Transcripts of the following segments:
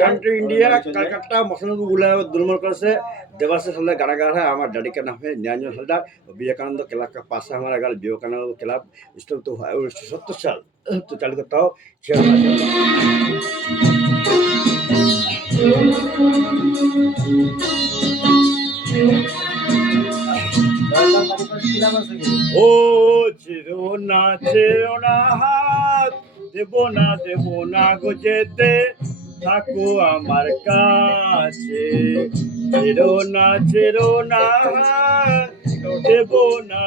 Country India Kolkata মসনদগুলা দুলমল করেছে देवाशीष हल्दार गानागार है। हमारे डैडी का नाम है न्यायंजन हल्दार। विवेकानंद क्लब का पास है हमारा घर। विवेकानंद क्लब स्टॉक तो है 70 साल तो चालू करता हो। ও চিরো না হাত দেব না গো যেতে থাকো আমার কাছে। চিরো না হাত দেব না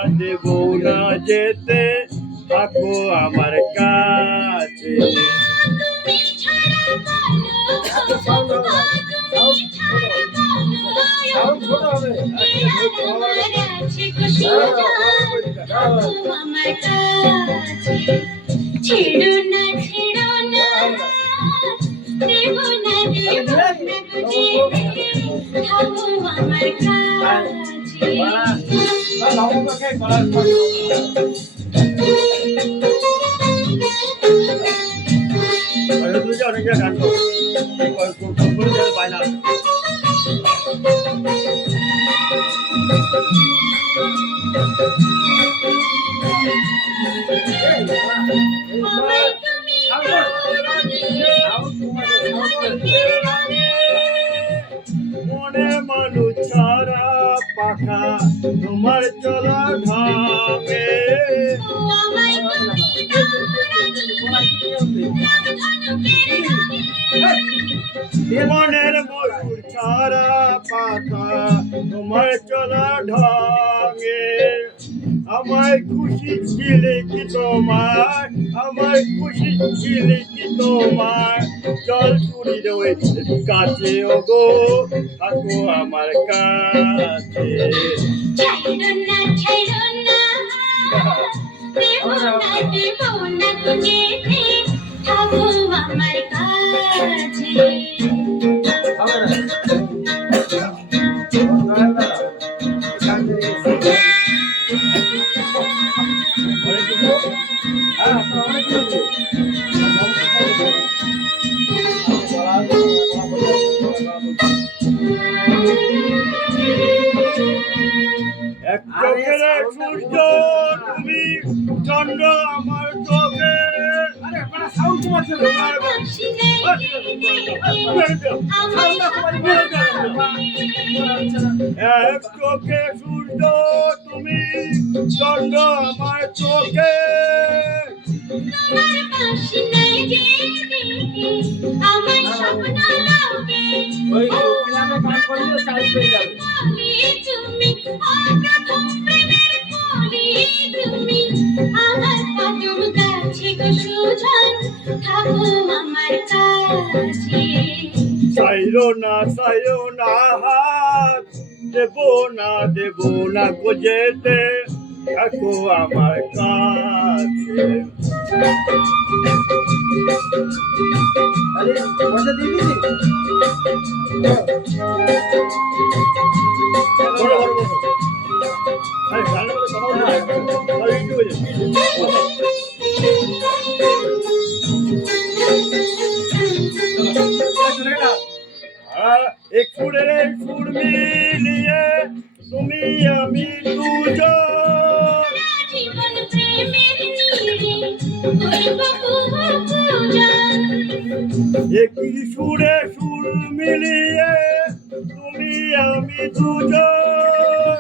যেতে থাকো আমার কাছে। ছেড়ো না দেব না থাকো আমার অনেক গান পায় না। মনে মানুষ ছাড়া পাখা তোমার চলা ঢাকে। মনের ময়ূর ছাড়া পাখা তোমার চলা ঢাকে। আমায় খুশি ছিলে কি তোমার, আমায় খুশি ছিলে কি তোমার জল চুরি ওই কাছে ওগো থাকো আমার কাছে। এক চোখের সূর্য তুমি, চন্দ্র আমার চোখে। এক চোখে সূর্য তুমি, চন্দ্র আমার চোখে। চাইরো না হাত দেব না গো যেতে থাকো আমার কাছে। এক সুরের সুর মিলিয়ে তুমি আমি দুজন, একই সুরে সুর মিলিয়ে তুমি আমি দুজন।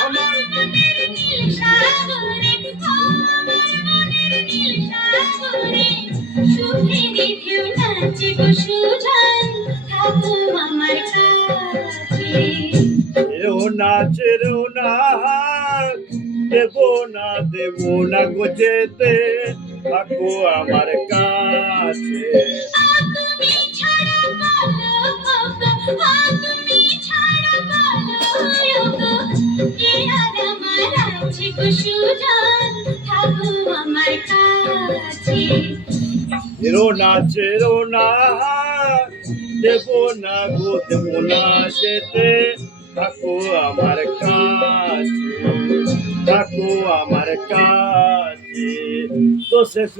আমার মনের নীল সাগরে, আমার মনের নীল সাগরে সুখেরই ঢেউ নাচে গো সুজন, থাকো আমার কাছে। ছেড়ো না হাত দেব না গো যেতে থাকো আমার কাছে। তুমি ছাড়া বলো তুমি ছাড়া বলো কে আর আমার আছে গো সুজন, থাকো আমার কাছে। ছেড়ো না হাত দেব না যেতে থাকো আমার কাছে। থাকো আমার কাছে তো শেষ